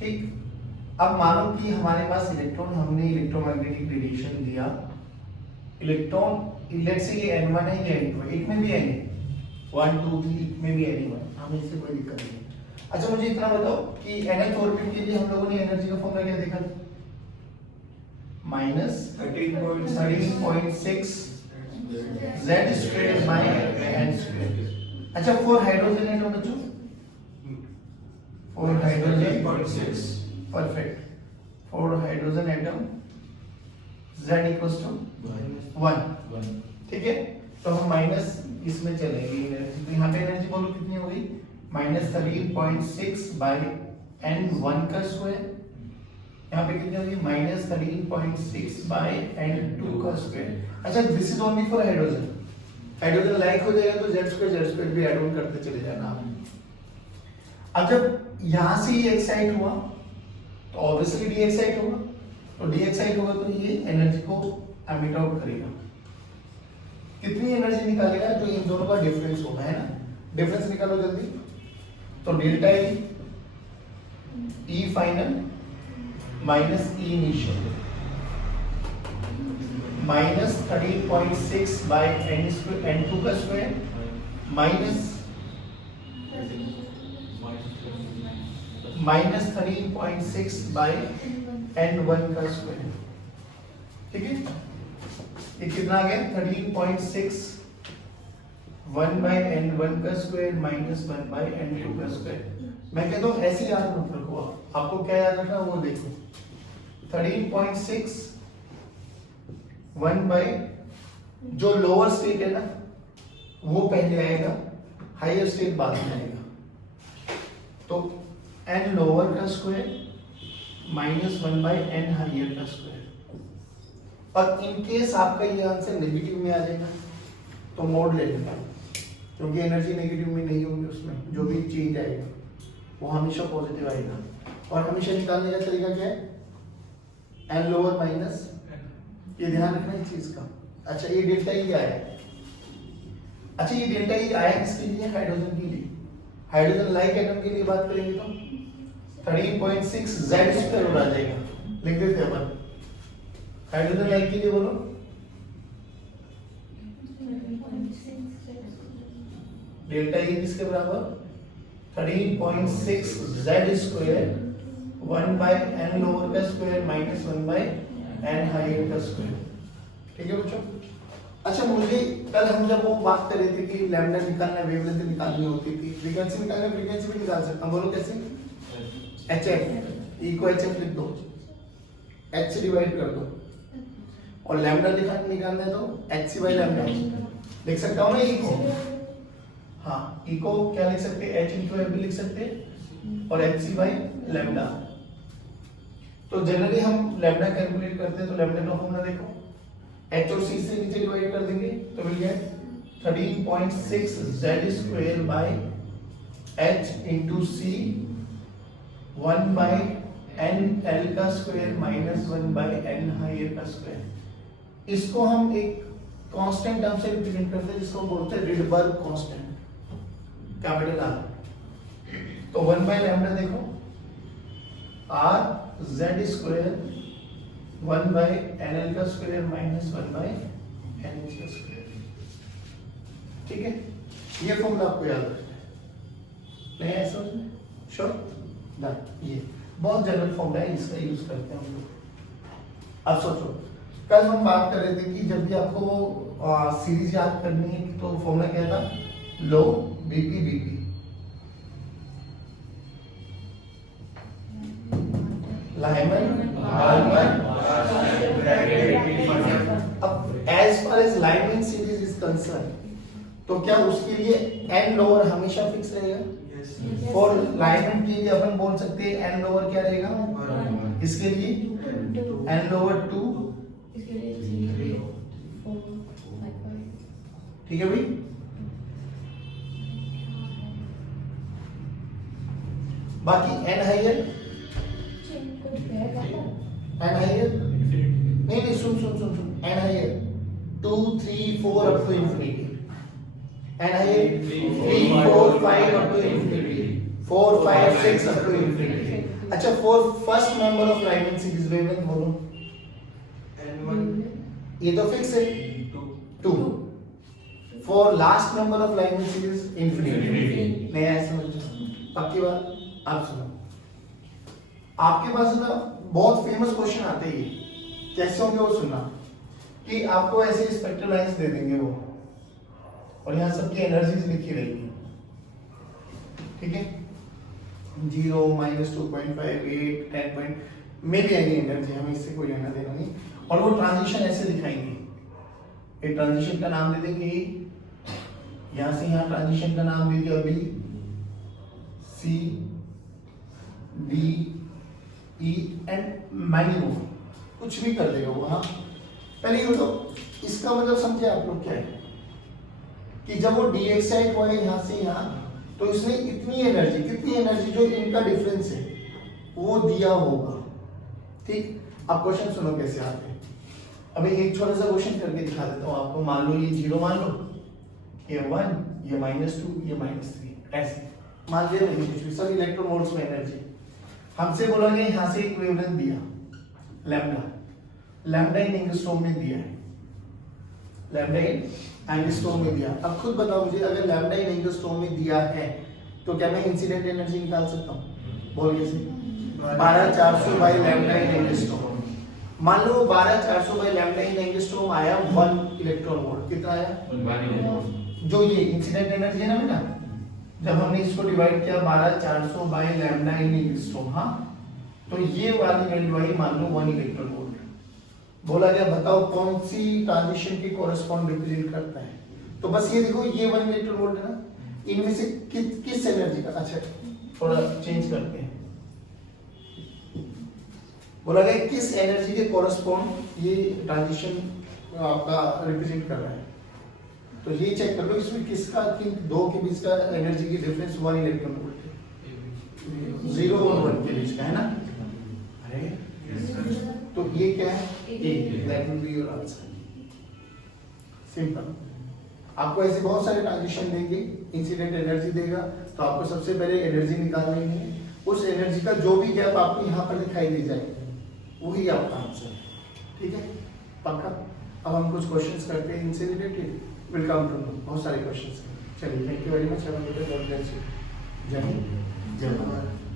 ठीक। अब मानो कि हमारे पास इलेक्ट्रॉन, हमने इलेक्ट्रोमैग्नेटिक रेडिएशन दिया, इलेक्ट्रॉन लेट्स से ये n1 है, ये n2 है, एक में भी n है, 1 2 3 एक में भी n1, हमें इससे कोई दिक्कत नहीं है। अच्छा मुझे इतना बताओ कि nth ऑर्बिट के लिए हम लोगों ने एनर्जी का फॉर्मूला क्या देखा था? -13.6 z² बाय n²। अच्छा फॉर हाइड्रोजन एटम बच्चों, for hydrogen 13.6 perfect, for hydrogen atom z equals to 1, ठीक है। तो हम माइनस इसमें चलेंगे एनर्जी, तो यहाँ पे एनर्जी बोलो कितनी हो गई? -13.6 बाय n1 का स्क्वायर, यहाँ पे कितनी होगी? -13.6 बाय n2 का स्क्वायर। अच्छा this is only for hydrogen, hydrogen like हो जाएगा तो z² भी ऐड ऑन करते चले जाना। अब जब यहाँ से ये एक्साइट हुआ तो ऑब्वियसली डी एक्साइट होगा, तो डी एक्साइट होगा तो ये एनर्जी को एमिट आउट करेगा। कितनी एनर्जी निकालेगा? जो इन दोनों का डिफरेंस होगा, है ना। डिफरेंस निकालो जल्दी। तो delta E final minus E initial -13.6 by n2 का स्क्वायर -13.6 बाय n1 का स्क्वायर, ठीक है। ये कितना आ गया? 13.6 1 बाय n1 का स्क्वायर -1 बाय n2 का स्क्वायर। मैं कहता हूँ ऐसे याद मत रखो, आपको क्या याद रखना वो देखो। 13.6 1 बाय, जो लोअर स्टेट है ना वो पहले आएगा, हायर स्टेट बाद में आएगा। तो n लोअर का स्क्वायर -1 बाय n हायर का स्क्वायर। और इन केस आपका ये आंसर नेगेटिव में आ जाएगा तो मोड ले लेना, क्योंकि एनर्जी नेगेटिव में नहीं होगी, उसमें जो भी चेंज आएगा वो हमेशा पॉजिटिव आएगा। और हमेशा निकालने का तरीका क्या है? n लोअर माइनस, ये ध्यान रखना इस चीज का। अच्छा ये डेल्टा ई आया है, अच्छा ये डेल्टा ई आया किसके लिए? हाइड्रोजन के लिए। हाइड्रोजन लाइक एटम के लिए बात करेंगे तो 13.6 z² आ जाएगा, लिख देते हैं अपन। हाइड्रोजन लाइक के लिए बोलो, डेल्टा ई किसके बराबर? 13.6 z² 1 बाय n लोअर का स्क्वायर -1 बाय n हायर का स्क्वायर, ठीक है बच्चों। अच्छा मुझे कल हम जब वो बात कर रहे थे कि लैम्डा निकालना, वेवलेंथ निकालनी होती थी, फ्रीक्वेंसी निकालना, फ्रीक्वेंसी भी निकाल सकता हूं, बोलो कैसे? hf, e को hf लिख दो, h से डिवाइड कर दो, और लैम्डा निकालना है तो hc बाय लैम्डा लिख सकता हूं ना। e को, हाँ e को क्या लिख सकते हैं? h into f भी लिख सकते हैं, और hc बाय लैम्डा। तो जनरली हम लैम्डा कैलकुलेट करते हैं तो लैम्डा का फॉर्मूला देखो, h और c से नीचे डिवाइड कर देंगे तो मिल गया 13.6 z² by h into c 1 by n l का स्क्वायर -1 बाय n हायर का स्क्वायर। इसको हम एक कांस्टेंट टर्म से रिप्रेजेंट करते हैं जिसको बोलते हैं रिडबर्ग कांस्टेंट, कैपिटल R। तो 1 बाय लैम्डा देखो, r z² 1 बाय nl का स्क्वायर -1 बाय n का स्क्वायर, ठीक है। ये फॉर्मूला आपको याद रखना है, नहीं है समझ में? Sure done. ये बहुत जनरल फॉर्मूला है, इसका यूज करते हैं हम लोग। अब सोचो कल हम बात कर रहे थे कि जब भी आपको सीरीज याद करनी है तो फॉर्मूला क्या था? लो बीपी बीपी, लाइमन बाल्मर। अब as far as Lyman series is concern, तो क्या उसके लिए n लोअर हमेशा फिक्स रहेगा? फॉर लाइमन के लिए अपन बोल सकते हैं n लोअर क्या रहेगा? इसके लिए n लोअर 2, ठीक है भाई। बाकी n हायर, n हायर नहीं सुन n higher 2 3 4 up to infinity, n higher 3 4 5 up to infinity, 4 5 6 up to infinity। अच्छा for first member of Lyman series wavelength बोलो, ये तो फिक्स है 2। For last member of Lyman series infinity. नहीं ऐसा समझो, पक्की बात। आप सुनो, आपके पास ना बहुत फेमस क्वेश्चन आते हैं, कैसे होंगे वो सुनना, कि आपको ऐसे स्पेक्ट्रल लाइंस दे देंगे वो, और यहाँ सबकी एनर्जीज लिखी रहेगी, ठीक है, 0 -2.58 10 point may be any energy, हमें इससे कोई लेना देना नहीं। और वो ट्रांजिशन ऐसे दिखाएंगे, एक ट्रांजिशन का नाम दे देंगे, यहाँ से यहाँ ट्रांजिशन का नाम दे दिया अभी C D E and maximum, कुछ भी कर देगा वो। हाँ पहले ये तो इसका मतलब समझे आप लोग क्या है, कि जब वो dxi हुआ है यहाँ से यहाँ, तो इसने इतनी एनर्जी, कितनी एनर्जी जो इनका डिफरेंस है वो दिया होगा, ठीक। अब क्वेश्चन सुनो कैसे आते हैं। अभी एक छोटा सा क्वेश्चन करके दिखा देता हूँ आपको। मान लो ये 0 मान लो, ये 1, ये -2, ये -3, ऐसे मान लिया नहीं कुछ भी, सब इलेक्ट्रॉन वोल्ट्स में एनर्जी। हमसे बोला गया यहाँ से एक वेवलेंथ दिया लैम्डा इन एंगस्ट्रॉम में दिया है, लैम्डा इन एंगस्ट्रॉम में दिया। अब खुद बताओ मुझे, अगर लैम्डा इन एंगस्ट्रॉम में दिया है तो क्या मैं इंसिडेंट एनर्जी निकाल सकता हूँ? बोल कैसे? 12400 बाय लैम्डा इन एंगस्ट्रॉम। मान लो 12400 बाय लैम्डा इन एंगस्ट्रॉम आया 1 इलेक्ट्रॉन वोल्ट। कितना आया? जो ये इंसिडेंट एनर्जी है ना बेटा, जब हमने इसको डिवाइड किया 12400 बाय लैम्डा इन एंगस्ट्रॉम, हाँ, तो ये वाली वैल्यू आई मान लो 1 इलेक्ट्रॉन वोल्ट। बोला गया बताओ कौन सी ट्रांजिशन की कॉरेस्पॉन्ड रिप्रेजेंट करता है? तो बस ये देखो, ये 1 इलेक्ट्रॉन वोल्ट है ना, इनमें से किस एनर्जी का, अच्छा थोड़ा चेंज करते हैं, बोला गया किस एनर्जी के कॉरेस्पॉन्ड ये ट्रांजिशन आपका रिप्रेजेंट कर रहा है। तो ये चेक कर लो, इसमें किसका, किन दो के बीच का एनर्जी की डिफरेंस 1 इलेक्ट्रॉन वोल्ट है, 0 और 1 के बीच का है ना। अरे तो ये क्या है? A, that will be your answer। Simple. आपको ऐसे बहुत सारे ट्रांजिशन देंगे, इंसिडेंट एनर्जी देगा, तो आपको सबसे पहले एनर्जी निकालनी है, उस एनर्जी का जो भी गैप आपको यहाँ पर दिखाई दे जाए वही आपका आंसर है, ठीक है, पक्का। अब हम कुछ क्वेश्चंस करते हैं इनसे रिलेटेड, वेलकम टू बहुत सारे क्वेश्चंस। चलिए, थैंक यू वेरी मच। जय हिंद, जय भारत।